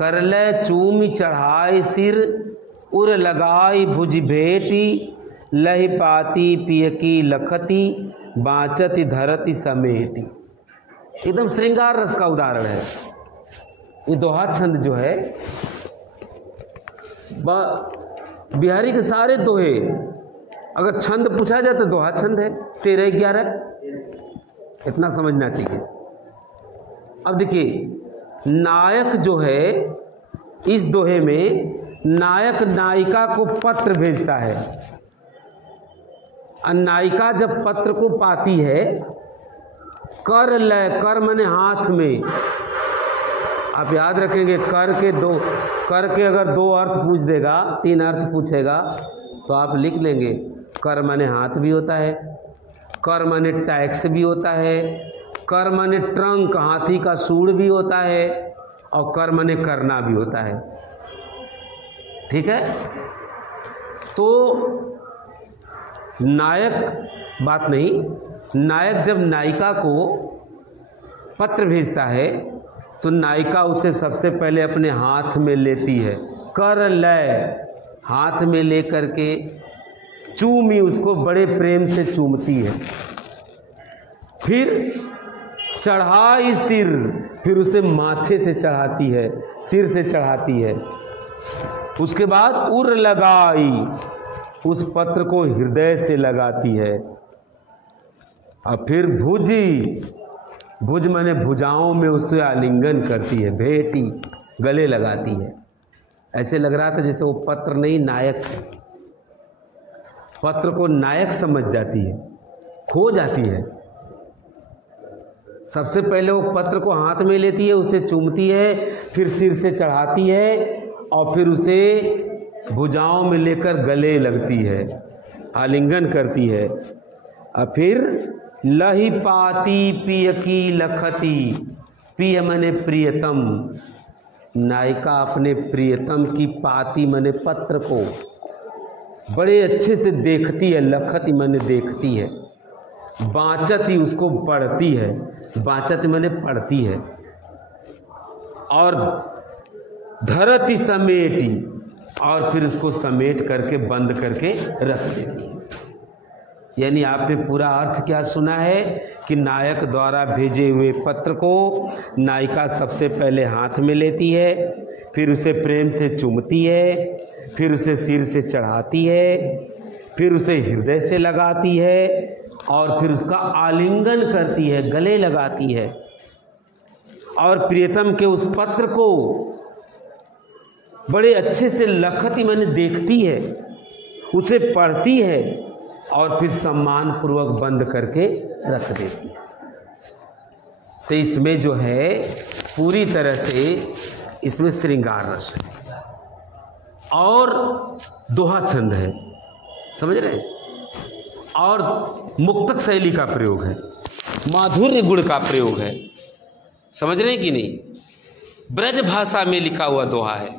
करले चूमी चढ़ाई सिर, उर लगाई भुज भेटी, लही पाती पियकी लखती, बाँचती धरती समेटी। एकदम श्रृंगार रस का उदाहरण है। ये दोहा छंद जो है बिहारी के सारे दोहे, अगर छंद पूछा जाए तो दोहा छंद है 13-11, इतना समझना चाहिए। अब देखिए नायक जो है इस दोहे में नायक नायिका को पत्र भेजता है। नायिका जब पत्र को पाती है, कर ले, कर मने हाथ में, आप याद रखेंगे कर के अगर 2 अर्थ पूछ देगा, 3 अर्थ पूछेगा तो आप लिख लेंगे। कर मने हाथ भी होता है, कर मने टैक्स भी होता है, कर मने ट्रंक हाथी का सूंड भी होता है, और कर मने करना भी होता है। ठीक है, तो नायक बात नहीं, नायक जब नायिका को पत्र भेजता है तो नायिका उसे सबसे पहले अपने हाथ में लेती है। कर ले, हाथ में लेकर के चूमी, उसको बड़े प्रेम से चूमती है। फिर चढ़ाई सिर, फिर उसे माथे से चढ़ाती है, सिर से चढ़ाती है। उसके बाद उर लगाई, उस पत्र को हृदय से लगाती है। और फिर भुजी, भुज माने भुजाओं में उससे आलिंगन करती है, भेटी, गले लगाती है। ऐसे लग रहा था जैसे वो पत्र नहीं नायक है। पत्र को नायक समझ जाती है, खो जाती है। सबसे पहले वो पत्र को हाथ में लेती है, उसे चूमती है, फिर सिर से चढ़ाती है, और फिर उसे भुजाओं में लेकर गले लगती है, आलिंगन करती है। और फिर लही पाती पियकी लखती, पिय मने प्रियतम, नायिका अपने प्रियतम की पाती मने पत्र को बड़े अच्छे से देखती है, लखती मने देखती है, बाँचती उसको पढ़ती है, बाँचती मने पढ़ती है, और धरती समेटी, और फिर उसको समेट करके बंद करके रख देती है। यानी आपने पूरा अर्थ क्या सुना है कि नायक द्वारा भेजे हुए पत्र को नायिका सबसे पहले हाथ में लेती है, फिर उसे प्रेम से चूमती है, फिर उसे सिर से चढ़ाती है, फिर उसे हृदय से लगाती है, और फिर उसका आलिंगन करती है, गले लगाती है, और प्रियतम के उस पत्र को बड़े अच्छे से लखती मैंने देखती है, उसे पढ़ती है, और फिर सम्मान पूर्वक बंद करके रख देती है। तो इसमें जो है पूरी तरह से इसमें श्रृंगार रस है और दोहा छंद है, समझ रहे हैं, और मुक्तक शैली का प्रयोग है, माधुर्य गुण का प्रयोग है, समझ रहे हैं कि नहीं। ब्रज भाषा में लिखा हुआ दोहा है।